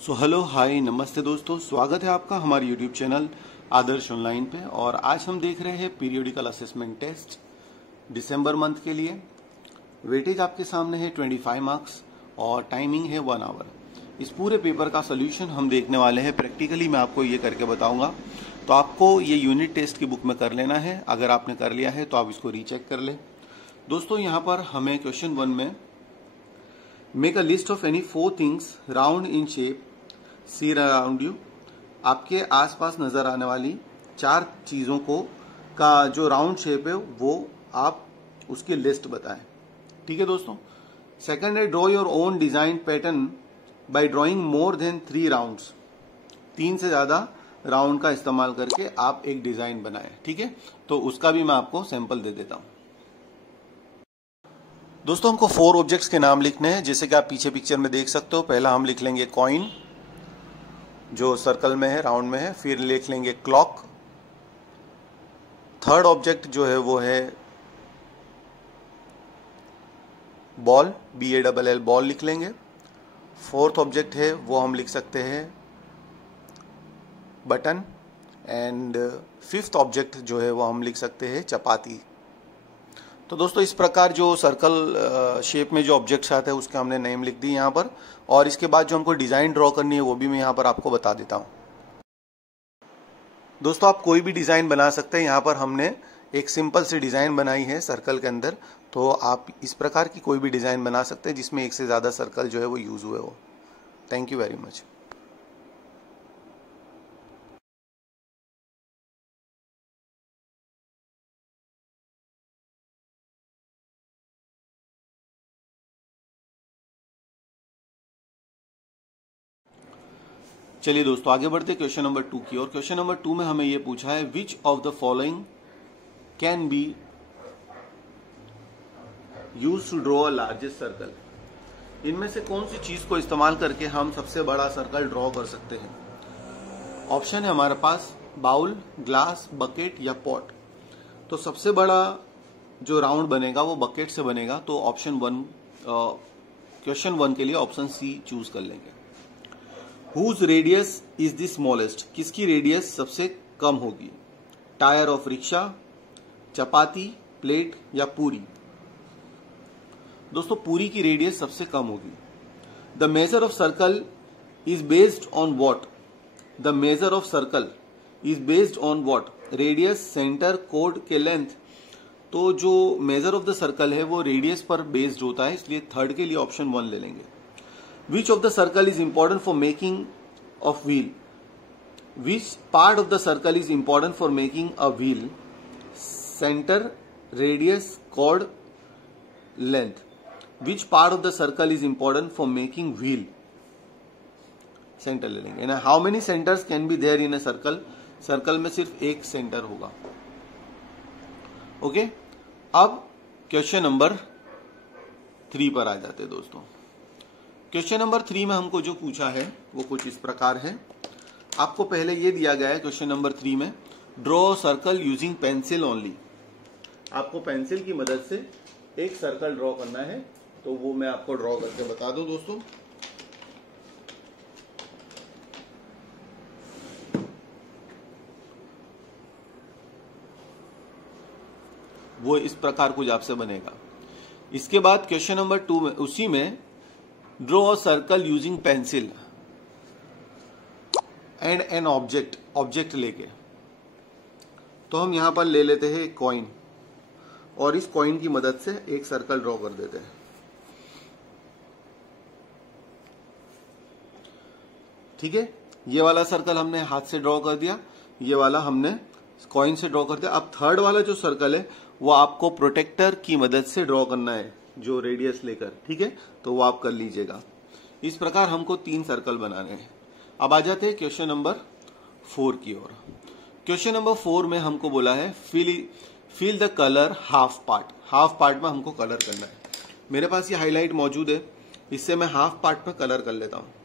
Hello hi नमस्ते दोस्तों, स्वागत है आपका हमारे यूट्यूब चैनल आदर्श ऑनलाइन पे। और आज हम देख रहे हैं पीरियोडिकल असेसमेंट टेस्ट दिसंबर मंथ के लिए। वेटेज आपके सामने है 25 मार्क्स और टाइमिंग है 1 आवर। इस पूरे पेपर का सोल्यूशन हम देखने वाले हैं। प्रैक्टिकली मैं आपको ये करके बताऊंगा, तो आपको ये यूनिट टेस्ट की बुक में कर लेना है। अगर आपने कर लिया है तो आप इसको रीचेक कर ले। दोस्तों यहाँ पर हमें क्वेश्चन 1 में make a list of any 4 things round in shape see around you. आपके आसपास नजर आने वाली 4 चीजों का जो राउंड शेप है वो आप उसकी लिस्ट बताएं। ठीक है दोस्तों। सेकंड है draw your own design pattern bye drawing more than 3 rounds. 3 से ज्यादा राउंड का इस्तेमाल करके आप एक डिजाइन बनाएं। ठीक है, तो उसका भी मैं आपको सैंपल दे देता हूं। दोस्तों हमको 4 ऑब्जेक्ट्स के नाम लिखने हैं, जैसे कि आप पीछे पिक्चर में देख सकते हो। पहला हम लिख लेंगे कॉइन जो सर्कल में है, राउंड में है। फिर लिख लेंगे क्लॉक। थर्ड ऑब्जेक्ट जो है वो है बॉल, BALL बॉल लिख लेंगे। फोर्थ ऑब्जेक्ट है वो हम लिख सकते हैं बटन। एंड फिफ्थ ऑब्जेक्ट जो है वो हम लिख सकते हैं चपाती। तो दोस्तों इस प्रकार जो सर्कल शेप में जो ऑब्जेक्ट्स आते हैं उसके हमने नेम लिख दी यहाँ पर। और इसके बाद जो हमको डिजाइन ड्रॉ करनी है वो भी मैं यहाँ पर आपको बता देता हूँ। दोस्तों आप कोई भी डिजाइन बना सकते हैं। यहाँ पर हमने एक सिंपल सी डिजाइन बनाई है सर्कल के अंदर, तो आप इस प्रकार की कोई भी डिजाइन बना सकते हैं जिसमें एक से ज्यादा सर्कल जो है वो यूज हुए हो। Thank you very much. चलिए दोस्तों आगे बढ़ते क्वेश्चन नंबर 2 की ओर। क्वेश्चन नंबर 2 में हमें यह पूछा है which of the following can be use to draw a largest circle. इनमें से कौन सी चीज को इस्तेमाल करके हम सबसे बड़ा सर्कल ड्रॉ कर सकते हैं। ऑप्शन है हमारे पास बाउल, ग्लास, बकेट या पॉट। तो सबसे बड़ा जो राउंड बनेगा वो बकेट से बनेगा, तो ऑप्शन 1 क्वेश्चन 1 के लिए ऑप्शन सी चूज कर लेंगे। Whose radius is the smallest, किसकी रेडियस सबसे कम होगी। Tyre of rickshaw, chapati, plate या पूरी। दोस्तों पूरी की रेडियस सबसे कम होगी। The measure of circle is based on what. The measure of circle is based on what. Radius, centre, कोड के लेंथ। तो जो मेजर ऑफ द सर्कल है वो रेडियस पर बेस्ड होता है, इसलिए थर्ड के लिए ऑप्शन 1 ले लेंगे। Which of the circle is important for making of wheel. Which part of the circle is important for making a wheel. Centre, radius, chord, length. Which part of the circle is important for making wheel. Centre ले लेंगे। How many centres can be there in a circle. Circle में सिर्फ एक centre होगा। Okay, अब question number 3 पर आ जाते हैं दोस्तों। क्वेश्चन नंबर 3 में हमको जो पूछा है वो कुछ इस प्रकार है। आपको पहले ये दिया गया है क्वेश्चन नंबर 3 में draw circle using pencil only. आपको पेंसिल की मदद से एक सर्कल ड्रॉ करना है, तो वो मैं आपको ड्रॉ करके बता दूं दोस्तों। वो इस प्रकार कुछ आपसे बनेगा। इसके बाद क्वेश्चन नंबर 2 में उसी में draw a circle using pencil and an object लेके। तो हम यहां पर ले लेते हैं एक कॉइन और इस कॉइन की मदद से एक सर्कल ड्रॉ कर देते हैं। ठीक है, ये वाला सर्कल हमने हाथ से ड्रॉ कर दिया, ये वाला हमने कॉइन से ड्रॉ कर दिया। अब थर्ड वाला जो सर्कल है वो आपको प्रोटेक्टर की मदद से ड्रॉ करना है, जो रेडियस लेकर। ठीक है, तो वो आप कर लीजिएगा। इस प्रकार हमको 3 सर्कल बनाने हैं। अब आ जाते हैं क्वेश्चन नंबर 4 की ओर। क्वेश्चन नंबर 4 में हमको बोला है fill the colour half part. Half part में हमको कलर करना है। मेरे पास ये हाईलाइट मौजूद है, इससे मैं हाफ पार्ट में कलर कर लेता हूं।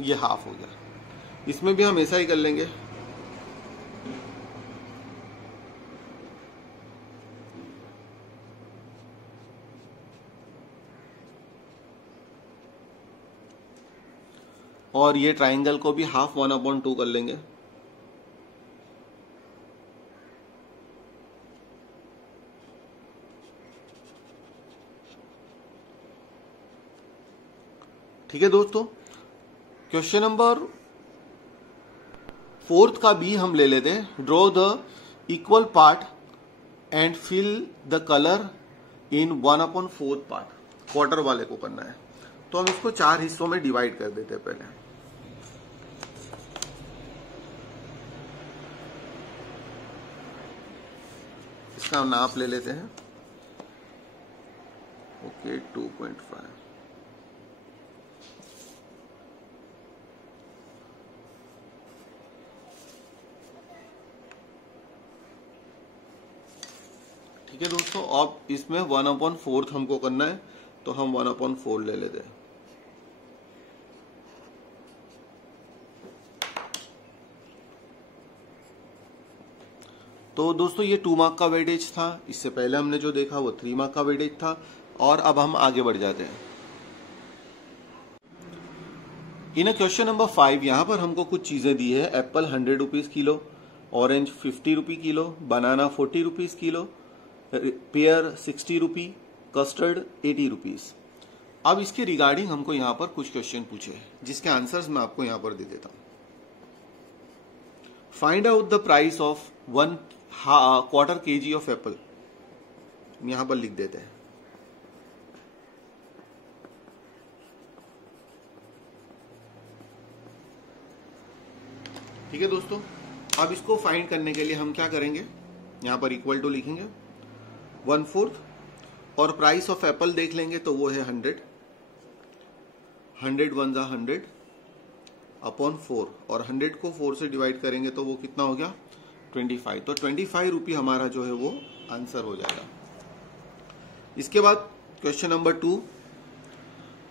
ये हाफ हो गया। इसमें भी हम ऐसा ही कर लेंगे। और ये ट्राइंगल को भी हाफ 1/2 कर लेंगे। ठीक है दोस्तों, क्वेश्चन नंबर 4 का बी हम ले लेते हैं। Draw the equal part and fill the colour in 1/4 part. Quarter वाले को करना है, तो हम इसको 4 हिस्सों में डिवाइड कर देते हैं। पहले इसका नाप ले लेते हैं। ओके, 2.5। ठीक है दोस्तों, अब इसमें 1/4 हमको करना है, तो हम 1/4 ले लेते हैं। तो दोस्तों ये 2 मार्क का वेटेज था। इससे पहले हमने जो देखा वो 3 मार्क का वेटेज था। और अब हम आगे बढ़ जाते हैं। इन क्वेश्चन नंबर 5 यहां पर हमको कुछ चीजें दी है। एप्पल 100 रुपीज किलो, ऑरेंज 50 रुपी किलो, बनाना 40 रुपीज किलो, पेयर 60 रुपी, कस्टर्ड 80 रुपीज। अब इसके रिगार्डिंग हमको यहाँ पर कुछ क्वेश्चन पूछे हैं, जिसके आंसर्स मैं आपको यहाँ पर दे देता हूं। Find out the price of 1/4 kg of Apple. यहां पर लिख देते हैं। ठीक है दोस्तों, अब इसको फाइंड करने के लिए हम क्या करेंगे, यहां पर इक्वल टू लिखेंगे 1/4 और प्राइस ऑफ एप्पल देख लेंगे तो वो है 100। 100 1 100 अपॉन 4 और 100 को 4 से डिवाइड करेंगे तो वो कितना हो गया 25। तो 25 रुपी हमारा जो है वो आंसर हो जाएगा। इसके बाद question number 2,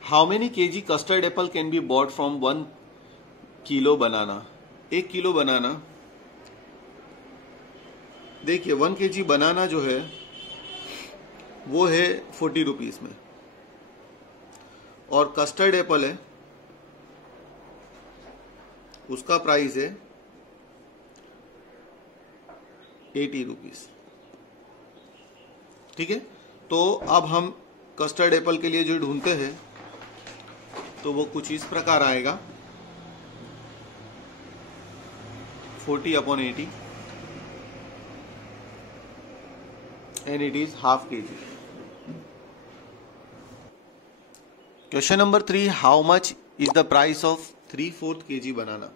how many kg custard apple can be bought from 1 kilo banana. 1 kilo banana, देखिए 1 kg बनाना जो है वो है 40 रुपीज में, और कस्टर्ड एप्पल है उसका प्राइस है 80 रुपीज। ठीक है, तो अब हम कस्टर्ड एप्पल के लिए जो ढूंढते हैं तो वो कुछ इस प्रकार आएगा 40/80 and it is half kg. Question number 3, how much is the price of 3/4 kg banana?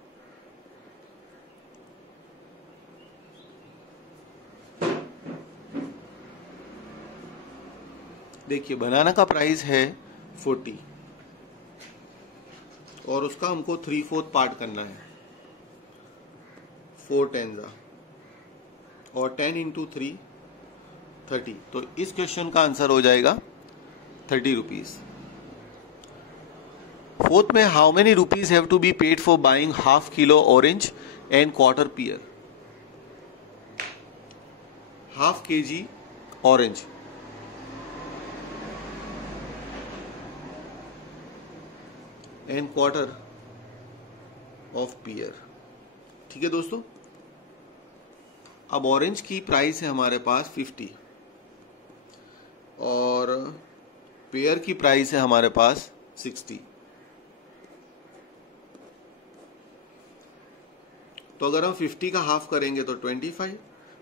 देखिए बनाना का प्राइस है 40 और उसका हमको 3/4 पार्ट करना है। 4 10 और 10 × 3 30। तो इस क्वेश्चन का आंसर हो जाएगा 30 रुपीज। फोर्थ में, how many rupees have to be paid for buying ½ kilo orange and quarter pear. ½ kg orange and quarter of pear. ठीक है दोस्तों, अब ऑरेंज की प्राइस है हमारे पास 50 और पेयर की प्राइस है हमारे पास 60। तो अगर हम 50 का हाफ करेंगे तो 25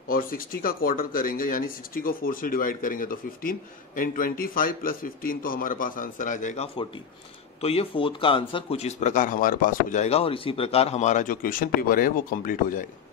और 60 का क्वार्टर करेंगे, यानी 60 को 4 से डिवाइड करेंगे तो 15 एंड 25 + 15 तो हमारे पास आंसर आ जाएगा 40। तो ये फोर्थ का आंसर कुछ इस प्रकार हमारे पास हो जाएगा और इसी प्रकार हमारा जो क्वेश्चन पेपर है वो कंप्लीट हो जाएगा।